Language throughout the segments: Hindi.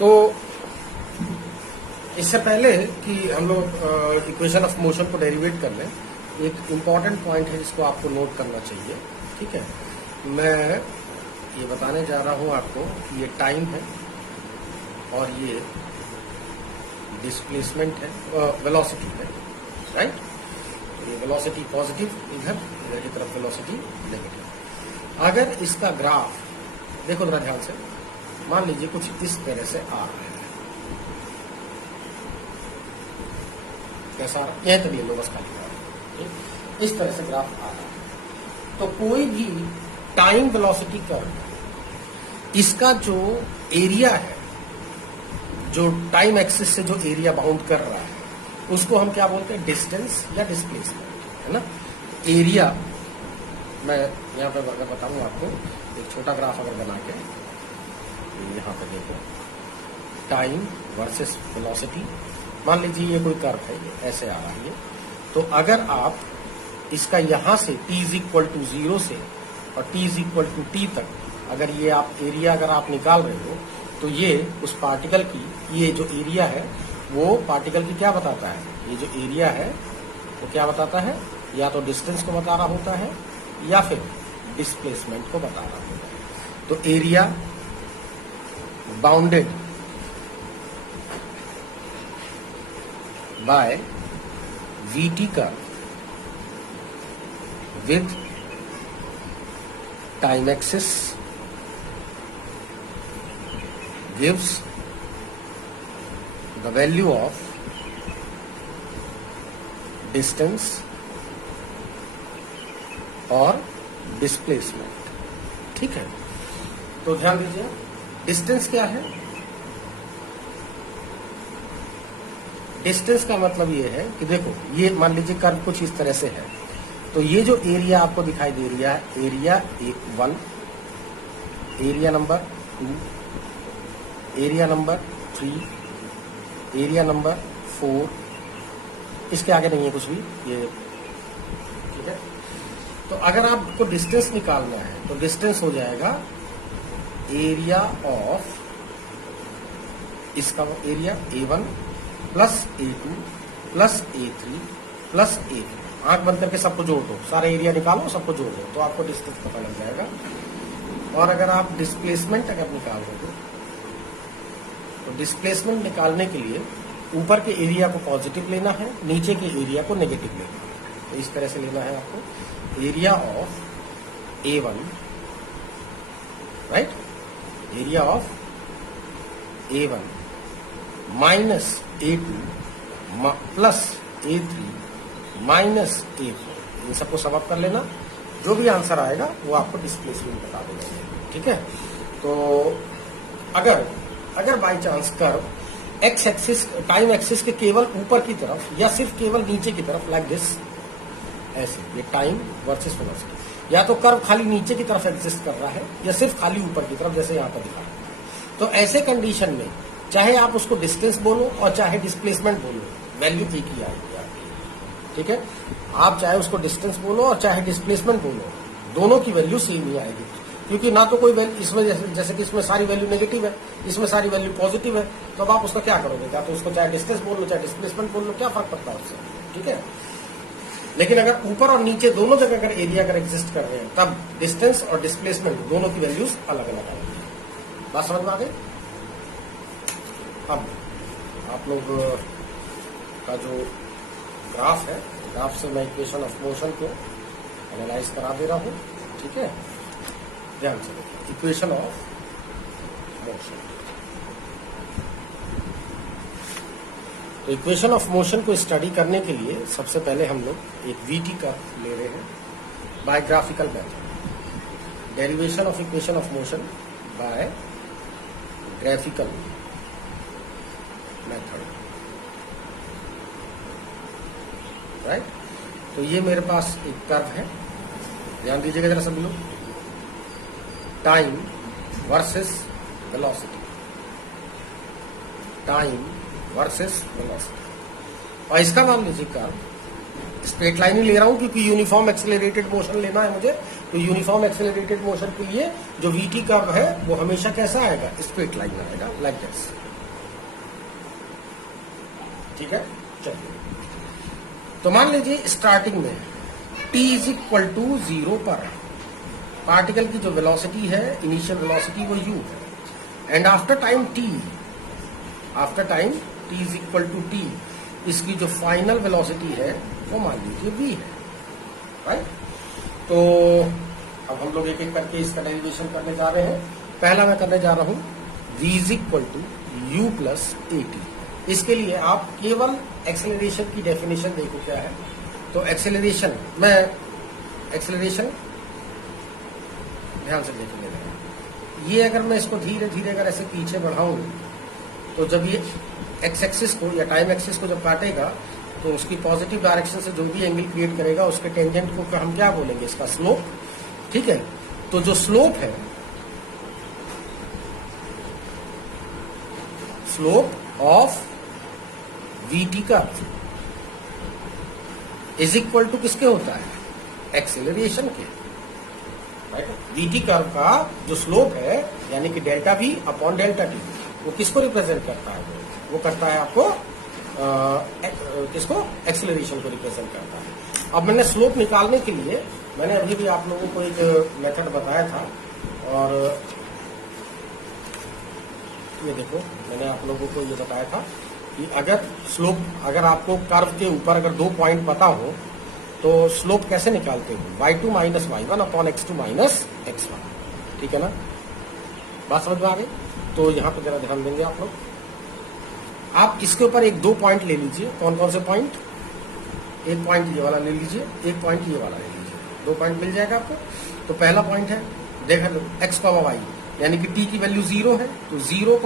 तो इससे पहले कि हम लोग इक्वेशन ऑफ मोशन को डेरिवेट कर लें, एक इम्पॉर्टेंट पॉइंट है जिसको आपको नोट करना चाहिए। ठीक है, मैं ये बताने जा रहा हूं आपको कि ये टाइम है और ये डिस्प्लेसमेंट है, वेलोसिटी है, राइट। ये वेलोसिटी पॉजिटिव इधर की तरफ, वेलोसिटी नेगेटिव। अगर इसका ग्राफ देखो जरा ध्यान से, मान लीजिए कुछ इस तरह से आ रहा है, कैसा आ रहा है, यह तक ले लो बस खाली, इस तरह से ग्राफ आ रहा है। तो कोई भी टाइम वेलोसिटी कर्व, इसका जो एरिया है, जो टाइम एक्सिस से जो एरिया बाउंड कर रहा है, उसको हम क्या बोलते हैं, डिस्टेंस या डिस्प्लेसमेंट, है ना। एरिया मैं यहाँ पे अगर बताऊँ आपको, एक छोटा ग्राफ अगर बना के, यहाँ पे देखो टाइम वर्सेस वेलोसिटी, मान लीजिए ये कोई कर्व है, ये ऐसे आ रहा है ये। तो अगर आप इसका यहाँ से t इज इक्वल टू 0 से और t is equal to t तक, अगर ये आप एरिया अगर आप निकाल रहे हो, तो ये उस पार्टिकल की, ये जो एरिया है वो पार्टिकल की क्या बताता है, ये जो एरिया है वो क्या बताता है, या तो डिस्टेंस को बता रहा होता है या फिर डिस्प्लेसमेंट को बता रहा होता है। तो area bounded by VT curve with time axis gives the value of distance और displacement। ठीक है, तो ध्यान दीजिए, डिस्टेंस क्या है, डिस्टेंस का मतलब ये है कि देखो, ये मान लीजिए कर्व कुछ इस तरह से है, तो ये जो एरिया आपको दिखाई दे रहा है, area 1, area number 2, area number 3, area number 4, इसके आगे नहीं है कुछ भी ये। ठीक है, तो अगर आपको डिस्टेंस निकालना है तो डिस्टेंस हो जाएगा एरिया ऑफ, इसका area A1 plus A2 plus A3 plus A4। आंख बंद करके सबको जोड़ दो, सारे एरिया निकालो, सबको जोड़ दो, तो आपको डिस्टेंस पता लग जाएगा। और अगर आप डिस्प्लेसमेंट अगर निकाल दोगे, तो डिस्प्लेसमेंट निकालने के लिए ऊपर के एरिया को पॉजिटिव लेना है, नीचे के एरिया को नेगेटिव लेना है। तो इस तरह से लेना है आपको, area of A1, right, area of A1 minus A2 plus A3 minus A4, इन सबको सम अप कर लेना, जो भी आंसर आएगा वो आपको डिस्प्लेसमेंट बता देगा। ठीक है, तो अगर by chance curve x axis, time axis के केवल ऊपर की तरफ या सिर्फ केवल नीचे की तरफ, लाइक दिस, ऐसे, ये टाइम वर्सेस वेलोसिटी, या तो कर्व खाली नीचे की तरफ एग्जिस्ट कर रहा है या सिर्फ खाली ऊपर की तरफ, जैसे यहाँ पर दिखा रहा है, तो ऐसे कंडीशन में चाहे आप उसको डिस्टेंस बोलो और चाहे डिस्प्लेसमेंट बोलो, वैल्यू एक ही आएगी आपकी। ठीक है, आप चाहे उसको डिस्टेंस बोलो और चाहे डिस्प्लेसमेंट बोलो, दोनों की वैल्यू सेम ही आएगी, क्योंकि ना तो कोई वैल्यू इसमें, जैसे कि इसमें सारी वैल्यू नेगेटिव है, इसमें सारी वैल्यू पॉजिटिव है, तो अब आप उसका क्या करोगे, क्या तो उसको चाहे डिस्टेंस बोल लो चाहे डिस्प्लेसमेंट बोल लो, क्या फर्क पड़ता है उससे। ठीक है, लेकिन अगर ऊपर और नीचे दोनों जगह अगर एरिया अगर एग्जिस्ट कर रहे हैं, तब डिस्टेंस और डिस्प्लेसमेंट दोनों की वैल्यूज अलग अलग आएंगी। बात समझ में आ गई। अब आप लोग का जो ग्राफ है, ग्राफ से मैं इक्वेशन ऑफ मोशन को एनालाइज करा दे रहा हूं। ठीक है, ध्यान से देखिए, इक्वेशन ऑफ मोशन। तो इक्वेशन ऑफ मोशन को स्टडी करने के लिए सबसे पहले हम लोग एक VT का ले रहे हैं by graphical method, derivation of equation of motion by graphical method, right. तो ये मेरे पास एक कर्व है, ध्यान दीजिएगा जरा सभी लोग, time versus velocity, time versus velocity, और इसका मान लीजिए कर्व, स्ट्रेट लाइन ही ले रहा हूं क्योंकि यूनिफॉर्म एक्सेलरेटेड मोशन लेना है मुझे, तो यूनिफॉर्म एक्सेलरेटेड मोशन के लिए जो वीटी कर्व है वो हमेशा कैसा आएगा, स्ट्रेट लाइन में आएगा, लाइक दिस। ठीक है, चलिए तो मान लीजिए स्टार्टिंग में t इज इक्वल टू 0 पर पार्टिकल की जो वेलोसिटी है, इनिशियल वेलोसिटी वो u है, and after time t is equal to t, इसकी जो फाइनल वेलोसिटी है वो मान लीजिए v है, राइट। तो अब हम लोग एक एक करके इसका डेरिवेशन करने जा रहे हैं। पहला मैं करने जा रहा हूं v is equal to u plus at। इसके लिए आप केवल एक्सेलरेशन की डेफिनेशन देखो क्या है। तो एक्सेलरेशन ध्यान से देखेंगे, ये अगर मैं इसको धीरे धीरे अगर ऐसे पीछे बढ़ाऊं तो जब ये एक्स एक्सिस को या टाइम एक्सिस को जब काटेगा तो उसकी पॉजिटिव डायरेक्शन से जो भी एंगल क्रिएट करेगा उसके टेंजेंट को हम क्या बोलेंगे, इसका स्लोप। ठीक है, तो जो स्लोप है, स्लोप ऑफ वीटी का इज इक्वल टू किसके होता है, एक्सेलरेशन के, राइट। वीटी कर्व का जो स्लोप है यानी कि delta we upon delta T, वो किसको रिप्रेजेंट करता है, वो करता है आपको किसको, एक्सेलरेशन को रिप्रेजेंट करता है। अब मैंने स्लोप निकालने के लिए मैंने अभी भी आप लोगों को एक मेथड बताया था, और ये देखो मैंने आप लोगों को ये बताया था कि अगर स्लोप, अगर आपको कर्व के ऊपर अगर 2 पॉइंट पता हो तो स्लोप कैसे निकालते हो, y2 minus y1 upon x2 minus x1। ठीक है ना, बात समझ में आ गई। तो यहाँ पे जरा ध्यान देंगे आप लोग। आप इसके ऊपर 1-2 पॉइंट ले लीजिए। कौन कौन से पॉइंट, एक पॉइंट ये वाला ले लीजिए, एक पॉइंट ये वाला ले लीजिए, 2 पॉइंट मिल जाएगा आपको। तो पहला पॉइंट है, देखा लो x, y, यानी कि t की वैल्यू 0 है तो 0,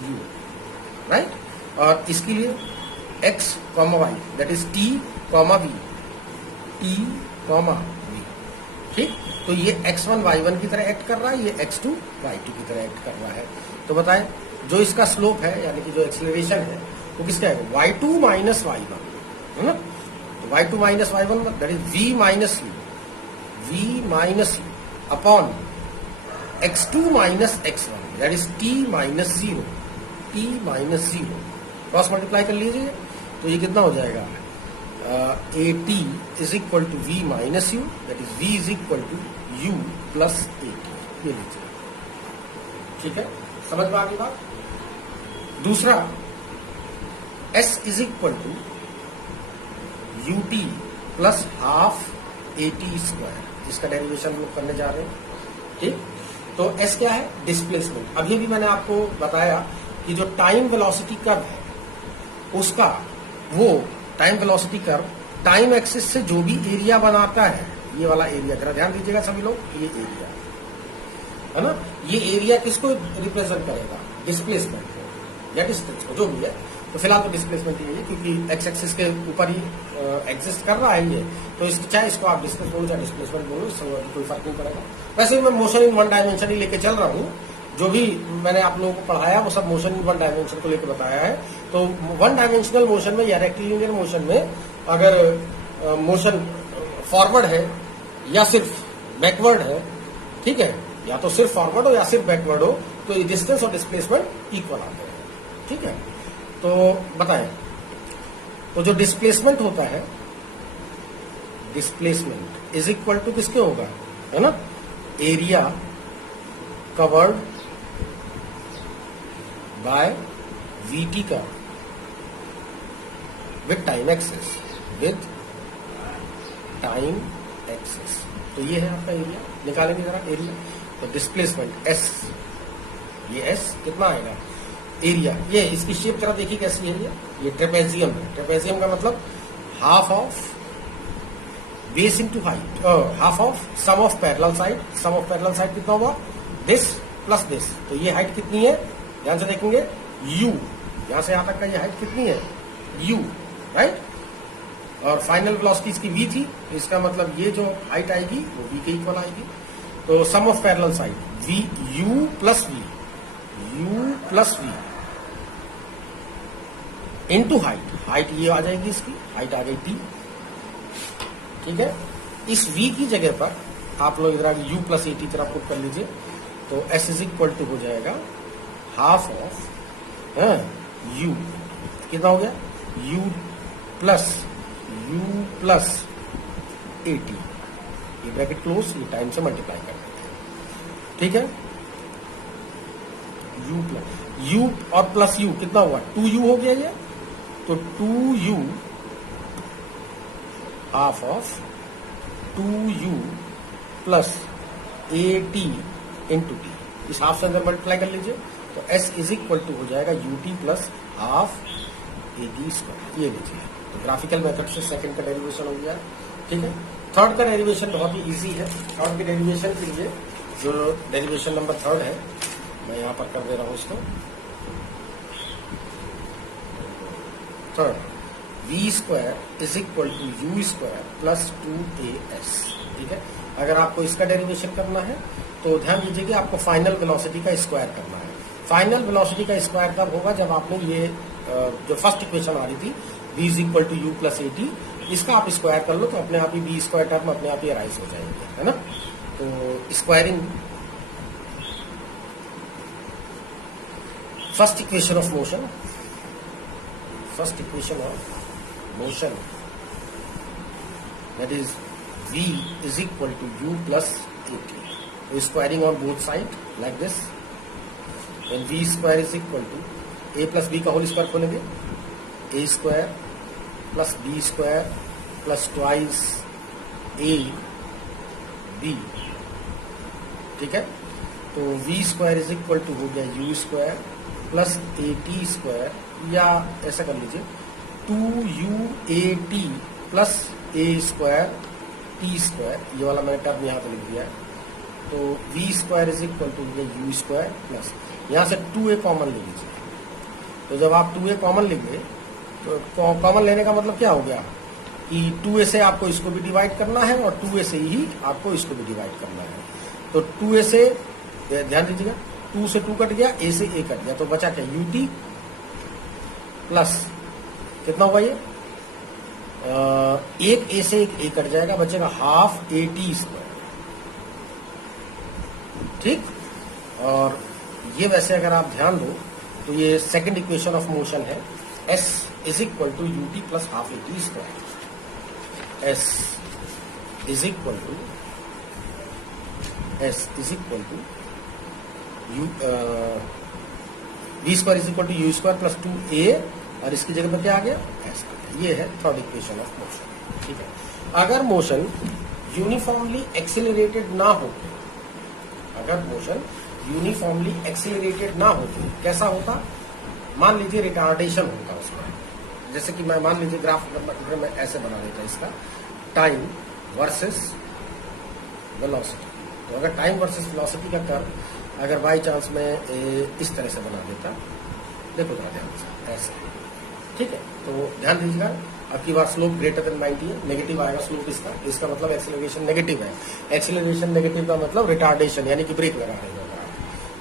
u, राइट। और इसके लिए x, y, that is t, v, t, v। ठीक, तो ये x1 y1 की तरह एक्ट कर रहा है, ये x2 y2 की तरह एक्ट कर रहा है। तो बताएं जो इसका स्लोप है यानी कि जो एक्सेलरेशन है वो किसका है, y2 माइनस y1, है ना। तो y2 minus y1 that is v minus u upon x2 minus x1 that is t minus 0, cross multiply कर लीजिए तो ये कितना हो जाएगा, at is equal to v minus u, that is v is equal to u plus at। ये लीजिए, ठीक है, समझ में आ गई बात। दूसरा s is equal to ut plus half at square, इसका डेरिवेशन हम लोग करने जा रहे हैं। ठीक, तो s क्या है, डिस्प्लेसमेंट। अभी भी मैंने आपको बताया कि जो टाइम वेलोसिटी कर्व है उसका, वो time velocity curve time axis से जो भी एरिया बनाता है, ये वाला एरिया, जरा ध्यान दीजिएगा सभी लोग, ये एरिया है ना, ये एरिया किसको रिप्रेजेंट करेगा, डिस्प्लेसमेंट को या डिस्टेंस को, जो भी है। तो फिलहाल तो डिस्प्लेसमेंट ही है क्योंकि एक्स एक्सिस के ऊपर ही एग्जिस्ट कर रहा है ये, तो चाहे इसको आप डिस्टेंस बोलो चाहे डिस्प्लेसमेंट बोलो, इससे कोई फर्क नहीं पड़ेगा। वैसे मैं मोशन इन 1 डायमेंशन ही लेके चल रहा हूँ, जो भी मैंने आप लोगों को पढ़ाया वो सब मोशन इन 1 डायमेंशन को लेकर बताया है। तो 1 डायमेंशनल मोशन में या रेक्टिलिनियर मोशन में अगर मोशन फॉरवर्ड है या सिर्फ बैकवर्ड है, ठीक है, या तो सिर्फ फॉरवर्ड हो या सिर्फ बैकवर्ड हो, तो डिस्टेंस और डिस्प्लेसमेंट इक्वल आते हैं। ठीक है, तो बताएं, तो जो डिस्प्लेसमेंट होता है, डिस्प्लेसमेंट इज इक्वल टू किसके होगा, है ना, एरिया कवर्ड बाय वीटी का विद टाइम एक्सेस, तो ये है आपका एरिया। निकालेंगे जरा एरिया, तो डिस्प्लेसमेंट एस, ये एस कितना आएगा, एरिया, ये इसकी शेप जरा देखिए कैसी है, ये ट्रेपेजियम है। ट्रेपेजियम का मतलब half of base into height, half of sum of parallel side. Sum of parallel side कितना हुआ, दिस प्लस दिस, तो ये हाइट कितनी है, ध्यान से देखेंगे, u, यहां से यहां तक का ये हाइट कितनी है, u, राइट। और फाइनल वेलोसिटी इसकी v थी, इसका मतलब ये जो हाइट आएगी वो v के इक्वल आएगी। तो sum of parallel side v, u plus v into height, height ये आ जाएगी, इसकी हाइट आ गई t। ठीक है, इस v की जगह पर आप लोग इधर u प्लस ए टी तरह पुट कर लीजिए, तो s इज इक्वल टू हो जाएगा हाफ ऑफ u, कितना हो गया u प्लस ए टी, ये ब्रैकेट क्लोज, ये टाइम से मल्टीप्लाई कर देते हैं, ठीक है। u और प्लस u कितना हुआ 2u हो गया ये, तो 2u half of 2u plus a T into T, इस हाफ से अंदर मल्टीप्लाई कर लीजिए, तो s इज इक्वल टू हो जाएगा ut plus half a t square, ये लीजिए। तो ग्राफिकल मेथड से सेकंड का डेरिवेशन हो गया, ठीक है। थर्ड का डेरिवेशन बहुत ही इजी है। थर्ड के डेरिवेशन के लिए जो डेरिवेशन नंबर थर्ड है, मैं यहां पर कर दे रहा हूं इसको। Third, v square is equal to u square plus 2as, ठीक है। अगर आपको इसका डेरिवेशन करना है तो ध्यान दीजिए कि आपको फाइनल वेलोसिटी का स्क्वायर करना है। फाइनल वेलोसिटी का स्क्वायर कब होगा, जब आपने ये जो फर्स्ट इक्वेशन आ रही थी v is equal to u plus a t, इसका आप स्क्वायर कर लो तो अपने आप ही v स्क्वायर टर्म अपने आप ही अराइज हो जाएंगे, है ना। तो squaring first equation of motion, that is v is equal to u plus at. So squaring on both sides like this, then v square is equal to a plus b का होल स्क्वायर खोलेंगे, a square plus b square plus twice a b, ठीक है। तो v square is equal to हो गया u square plus a t square, या ऐसा कर लीजिए 2uat plus a square t square, ये वाला मैंने टर्म यहाँ पे लिख दिया है। तो v square is equal to u square plus, यहाँ से 2a कॉमन ले लीजिए। तो जब आप 2a कॉमन लेंगे तो कॉमन लेने का मतलब क्या हो गया कि 2a से आपको इसको भी डिवाइड करना है और 2a से ही आपको इसको भी डिवाइड करना है। तो 2a से ध्यान दीजिएगा, 2 से 2 कट गया, a से a कट गया, तो बचा क्या ut प्लस कितना हुआ ये, एक a से एक a कट जाएगा, बचेगा हाफ ए टी स्क्वायर, ठीक। और ये वैसे अगर आप ध्यान दो तो ये सेकंड इक्वेशन ऑफ मोशन है, s is equal to u t plus half a t square, s is equal to v square is equal to u square plus 2a, और इसकी जगह पर क्या आ गया s। ये है थर्ड इक्वेशन ऑफ मोशन, ठीक है। अगर मोशन यूनिफॉर्मली एक्सिलरेटेड ना हो, अगर मोशन यूनिफॉर्मली एक्सिलरेटेड ना होती, कैसा होता, मान लीजिए रिटार्डेशन होता उसका। जैसे कि मैं मान लीजिए ग्राफ मैं ऐसे बना देता इसका, टाइम वर्सेस वेलोसिटी। तो अगर टाइम वर्सेस वेलोसिटी का कर्व अगर बाई चांस मैं इस तरह से बना देता, देखो जरा ध्यान से ऐसे, ठीक है। तो ध्यान दीजिएगा, अब की बार स्लोप ग्रेटर देन 90 है, नेगेटिव आएगा स्लोप इसका मतलब एक्सेलरेशन नेगेटिव है। एक्सेलरेशन नेगेटिव का मतलब रिटार्डेशन, यानी कि ब्रेक लगा रहेगा,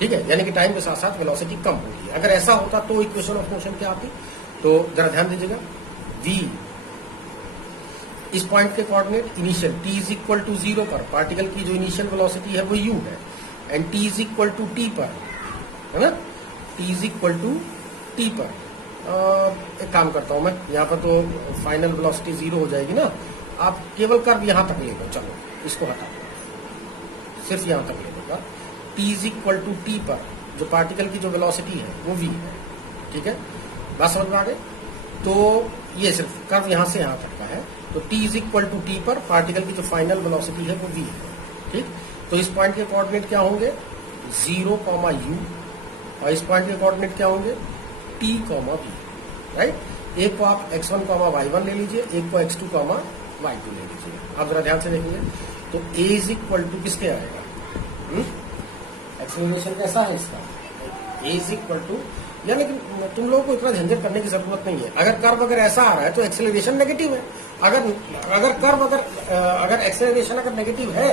ठीक है, यानी कि टाइम के साथ साथ वेलोसिटी कम होगी। अगर ऐसा होता तो इक्वेशन ऑफ मोशन क्या आती, तो जरा ध्यान दीजिएगा, v इस पॉइंट के coordinate initial t is equal to 0 पर पार्टिकल की जो इनिशियल वेलोसिटी है वो u है, and t is equal to t पर, है ना, t is equal to t पर। एक काम करता हूं मैं, यहाँ पर तो फाइनल वेलोसिटी 0 हो जाएगी ना, आप केवल कर्व यहां तक ले लो, चलो इसको हटा दो, सिर्फ यहां तक ले लो। t is equal to t पर जो पार्टिकल की जो वेलोसिटी है वो v है, ठीक है, बात समझ में आ गई। तो ये सिर्फ कर्व यहां से यहां तक का है, तो t is equal to t पर पार्टिकल की जो फाइनल वेलोसिटी है वो v है, ठीक। तो इस पॉइंट के कोऑर्डिनेट क्या होंगे 0, u, और इस पॉइंट के कोऑर्डिनेट क्या होंगे t, v, राइट। एक को आप x1, y1 ले लीजिए, एक को x2, y2 ले लीजिए। आप जरा ध्यान से देखेंगे तो a इज इक्वल टू किसके आएगा, एक्सेलरेशन कैसा है इसका, a इज इक्वल टू, यानी कि तुम लोगों को इतना झंझट करने की जरूरत नहीं है। अगर कर्व अगर ऐसा आ रहा है तो एक्सेलरेशन नेगेटिव है, अगर कर्व अगर एक्सेलरेशन अगर नेगेटिव है,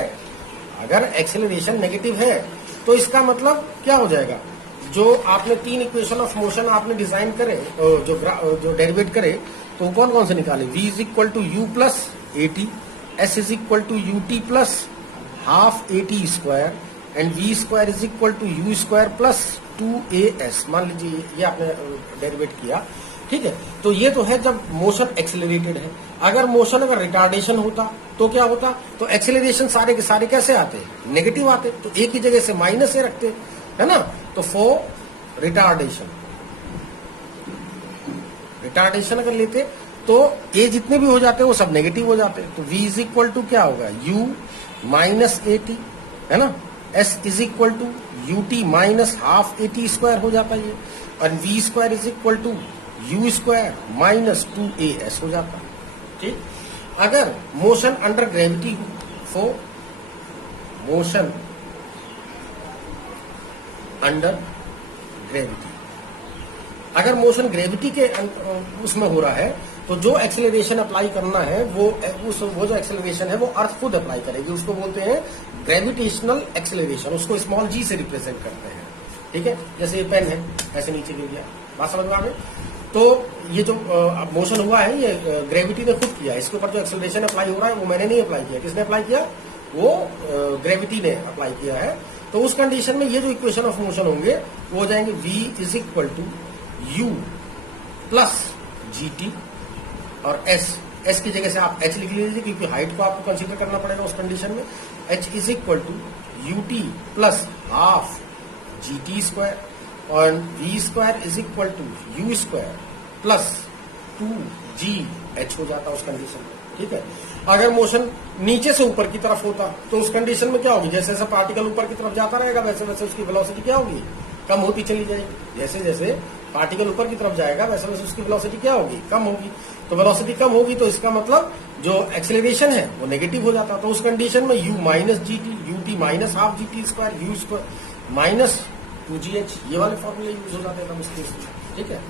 अगर एक्सेलरेशन नेगेटिव है तो इसका मतलब क्या हो जाएगा, जो आपने 3 इक्वेशन ऑफ मोशन आपने डिजाइन करे, जो डेरिवेट करे, तो कौन कौन से निकाले, v is equal to u plus a t, s is equal to u t plus half a t square and v square is equal to u square plus 2as। मान लीजिए ये आपने डेरिवेट किया, ठीक है। तो ये तो है जब मोशन एक्सेलरेटेड है। अगर मोशन अगर रिटार्डेशन होता तो क्या होता, तो एक्सेलरेशन सारे के सारे कैसे आते हैं, नेगेटिव आते, तो एक ही जगह से माइनस ए रखते, है ना। तो फॉर रिटार्डेशन अगर लेते तो ए जितने भी हो जाते वो सब नेगेटिव हो जाते, तो v इज इक्वल टू क्या होगा, u माइनस ए टी, है ना। s is equal to u t minus half a t square हो जाता ये, और v square is equal to u square minus 2as हो जाता, ठीक। अगर मोशन अंडर ग्रेविटी हो, फॉर मोशन अंडर ग्रेविटी, अगर मोशन ग्रेविटी के उसमें हो रहा है तो जो एक्सेलरेशन अप्लाई करना है वो जो एक्सेलरेशन है वो अर्थ खुद अप्लाई करेगी, उसको बोलते हैं ग्रेविटेशनल एक्सेलरेशन, उसको स्मॉल जी से रिप्रेजेंट करते हैं, ठीक है। जैसे ये पेन है ऐसे नीचे गिर गया, बात समझ में आ गई। तो ये जो मोशन हुआ है ये ग्रेविटी ने खुद किया, इसके ऊपर जो एक्सेलरेशन अप्लाई हो रहा है वो मैंने नहीं अप्लाई किया, किसने अप्लाई किया, वो ग्रेविटी ने अप्लाई किया है। तो उस कंडीशन में ये जो इक्वेशन ऑफ मोशन होंगे वो हो जाएंगे v is equal to u plus g t, और s की जगह से आप h लिख लीजिए क्योंकि हाइट को आपको कंसीडर करना पड़ेगा उस कंडीशन में। h is equal to u t plus half g t square, और v square is equal to u square plus 2gh हो जाता उस कंडीशन में, ठीक है। अगर मोशन नीचे से ऊपर की तरफ होता तो उस कंडीशन में क्या होगी, जैसे जैसे पार्टिकल ऊपर की तरफ जाता रहेगा वैसे वैसे उसकी वेलोसिटी क्या होगी, कम होती चली जाएगी। जैसे जैसे पार्टिकल ऊपर की तरफ जाएगा वैसे वैसे उसकी वेलोसिटी क्या होगी, कम होगी। तो वेलोसिटी कम होगी तो इसका मतलब जो एक्सेलरेशन है वो नेगेटिव हो जाता। तो उस कंडीशन में u minus G T, you t minus half g t square, you square minus 2gh, ये वाले फॉर्मूले यूज हो जाते हैं तब उस केस में, ठीक है।